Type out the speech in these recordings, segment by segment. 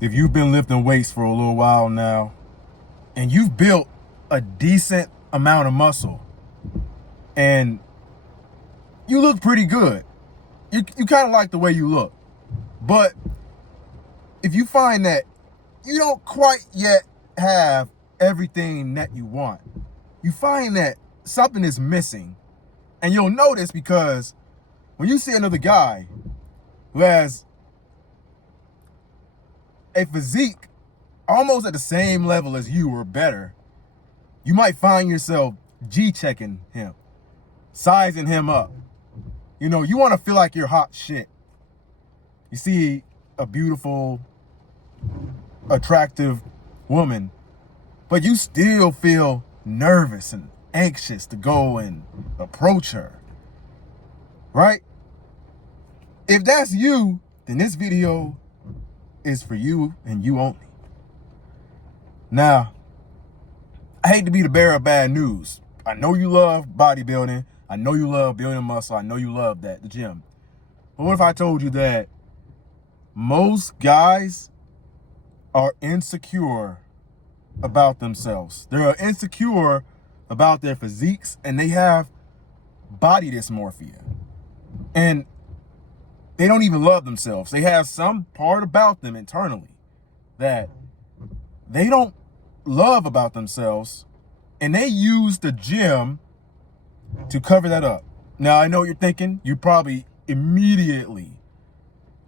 if you've been lifting weights for a little while now and you've built a decent amount of muscle and you look pretty good, you kind of like the way you look. But if you find that you don't quite yet have everything that you want, you find that something is missing. And you'll notice, because when you see another guy who has a physique almost at the same level as you or better, you might find yourself G-checking him, sizing him up. You know, you want to feel like you're hot shit. You see a beautiful, attractive woman, but you still feel nervous and anxious to go and approach her, right? If that's you, then this video is for you and you only. Now, I hate to be the bearer of bad news. I know you love bodybuilding. I know you love building muscle. I know you love that, the gym. But what if I told you that most guys are insecure about themselves? They're insecure about their physiques, and they have body dysmorphia. And they don't even love themselves. They have some part about them internally that they don't love about themselves, and they use the gym to cover that up. Now, I know what you're thinking. You probably immediately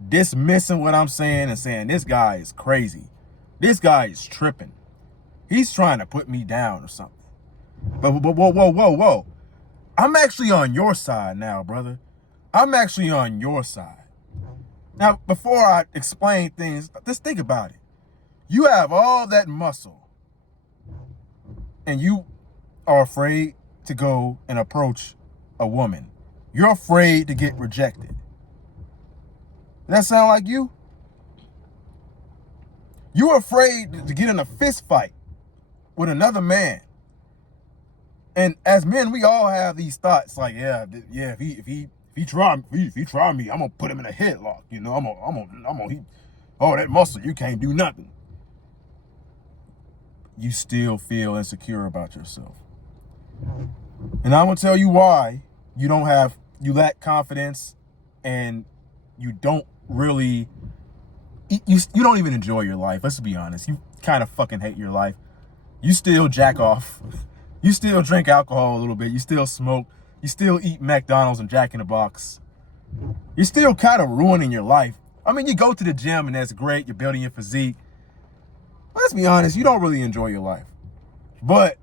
dismissing what I'm saying and saying, this guy is crazy. This guy is tripping. He's trying to put me down or something. But whoa. I'm actually on your side now, brother. I'm actually on your side. Now, before I explain things, just think about it. You have all that muscle, and you are afraid to go and approach a woman. You're afraid to get rejected. Does that sound like you? You're afraid to get in a fist fight with another man. And as men, we all have these thoughts like, if he try me, I'm gonna put him in a headlock. You know, that muscle, you can't do nothing. You still feel insecure about yourself. And I'm gonna tell you why you lack confidence, and you don't really, you don't even enjoy your life. Let's be honest. You kind of fucking hate your life. You still jack off. You still drink alcohol a little bit. You still smoke. You still eat McDonald's and Jack in the Box. You're still kind of ruining your life. I mean, you go to the gym and that's great. You're building your physique. Let's be honest, you don't really enjoy your life. But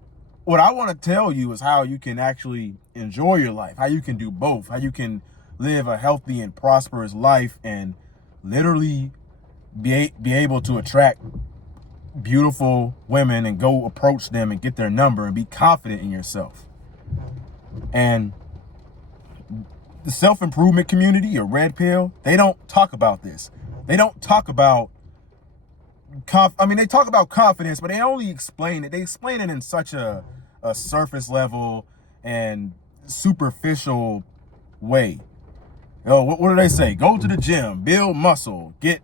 what I want to tell you is how you can actually enjoy your life, how you can do both, how you can live a healthy and prosperous life and literally be able to attract beautiful women and go approach them and get their number and be confident in yourself. And the self-improvement community, or Red Pill, they don't talk about this. They don't talk about they talk about confidence, but they only explain it. They explain it in such a surface level and superficial way. What do they say? Go to the gym, build muscle, get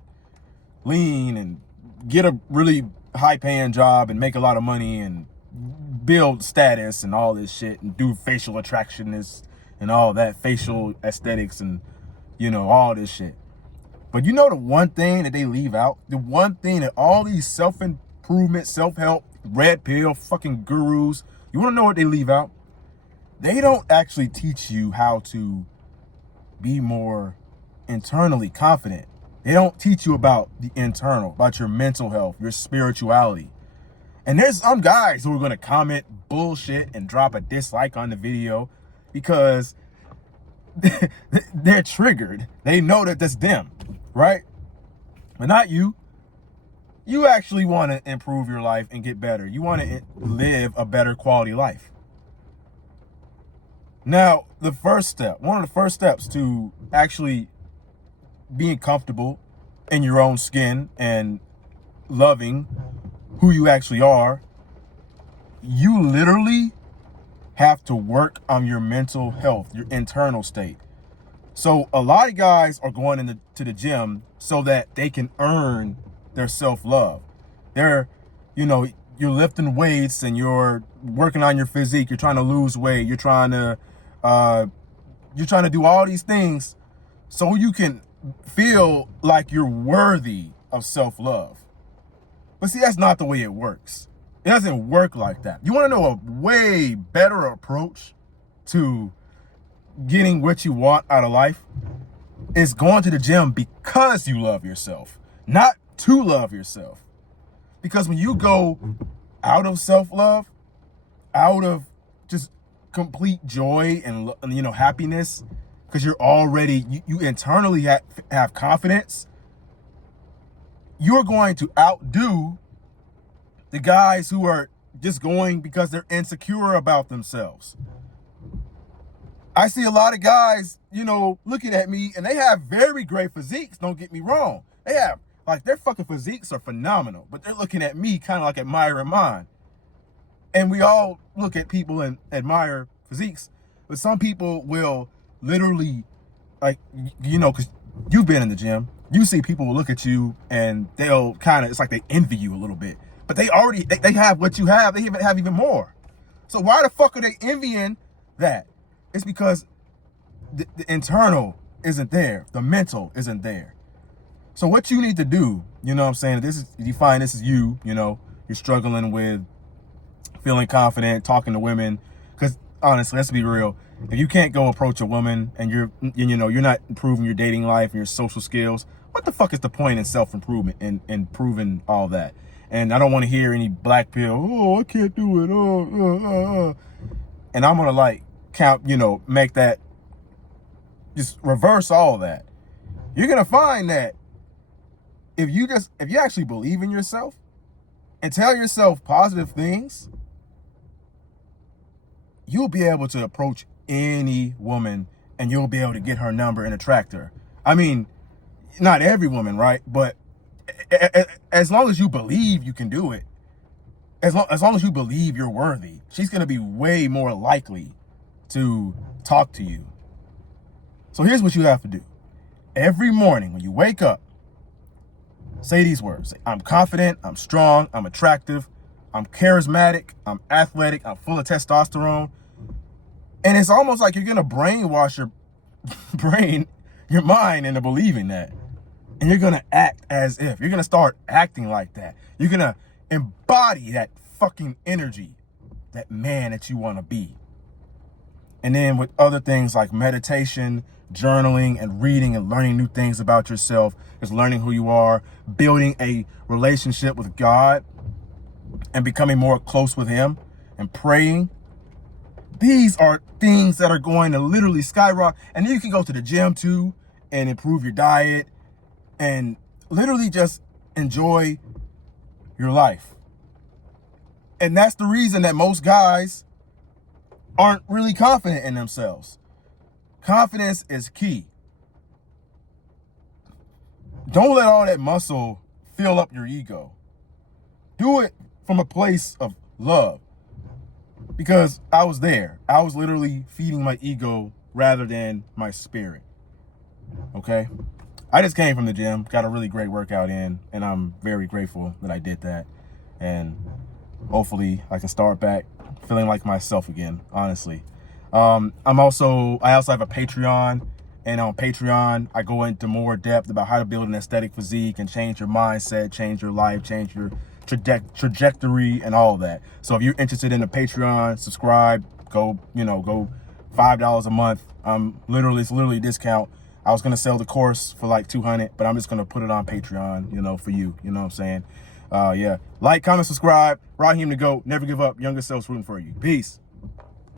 lean, and get a really high-paying job and make a lot of money and build status and all this shit and do facial attractionness and all that, facial aesthetics and, all this shit. But you know the one thing that they leave out? The one thing that all these self-improvement, self-help, Red Pill, fucking gurus, you want to know what they leave out? They don't actually teach you how to be more internally confident. They don't teach you about the internal, about your mental health, your spirituality. And there's some guys who are going to comment bullshit and drop a dislike on the video because they're triggered. They know that that's them, right? But not you. You actually want to improve your life and get better. You want to live a better quality life. Now, one of the first steps to actually being comfortable in your own skin and loving who you actually are, you literally have to work on your mental health, your internal state. So a lot of guys are going to the gym so that they can earn their self-love. They're, you know, you're lifting weights and you're working on your physique. You're trying to lose weight. You're trying to do all these things so you can feel like you're worthy of self-love. But see, that's not the way it works. It doesn't work like that. You want to know a way better approach to getting what you want out of life? Is going to the gym because you love yourself, not to love yourself. Because when you go out of self-love, out of just complete joy and you know, happiness, because you're already, you internally have confidence, you're going to outdo the guys who are just going because they're insecure about themselves. I see a lot of guys, you know, looking at me, and they have very great physiques, don't get me wrong. They have, like, their fucking physiques are phenomenal, but they're looking at me kind of like admiring mine. And we all look at people and admire physiques, but some people will literally, like, you know, because you've been in the gym, you see people will look at you and they'll kind of, it's like they envy you a little bit. But they already, they have what you have, they even have even more. So why the fuck are they envying that? It's because the internal isn't there. The mental isn't there. So what you need to do, you know what I'm saying? You find this is you, you know, you're struggling with feeling confident, talking to women. Because honestly, let's be real. If you can't go approach a woman and you're not improving your dating life and your social skills, what the fuck is the point in self-improvement and improving all that? And I don't want to hear any black pill, oh, I can't do it, And I'm going to like, make that, just reverse all that. You're going to find that if you actually believe in yourself and tell yourself positive things, you'll be able to approach any woman and you'll be able to get her number and attract her. I mean, not every woman, right? But as long as you believe you can do it, as long as you believe you're worthy, she's going to be way more likely to talk to you. So here's what you have to do. Every morning when you wake up, say these words. Say, I'm confident, I'm strong, I'm attractive, I'm charismatic, I'm athletic, I'm full of testosterone. And it's almost like you're going to brainwash your brain, your mind into believing that. And you're going to act as if. You're going to start acting like that. You're going to embody that fucking energy, that man that you want to be. And then with other things like meditation, journaling, and reading and learning new things about yourself, is learning who you are, building a relationship with God, and becoming more close with Him, and praying. These are things that are going to literally skyrocket. And then you can go to the gym too and improve your diet and literally just enjoy your life. And that's the reason that most guys aren't really confident in themselves. Confidence is key. Don't let all that muscle fill up your ego. Do it from a place of love. Because I was there. I was literally feeding my ego rather than my spirit. Okay? I just came from the gym, got a really great workout in, and I'm very grateful that I did that. And hopefully I can start back feeling like myself again, honestly. I also have a Patreon, and on Patreon, I go into more depth about how to build an aesthetic physique and change your mindset, change your life, change your trajectory and all that. So if you're interested in the Patreon, subscribe, go $5 a month. It's literally a discount. I was going to sell the course for like $200, but I'm just going to put it on Patreon, for you, you know what I'm saying? Yeah. Like, comment, subscribe. Raheem the GOAT. Never give up. Younger self's rooting for you. Peace.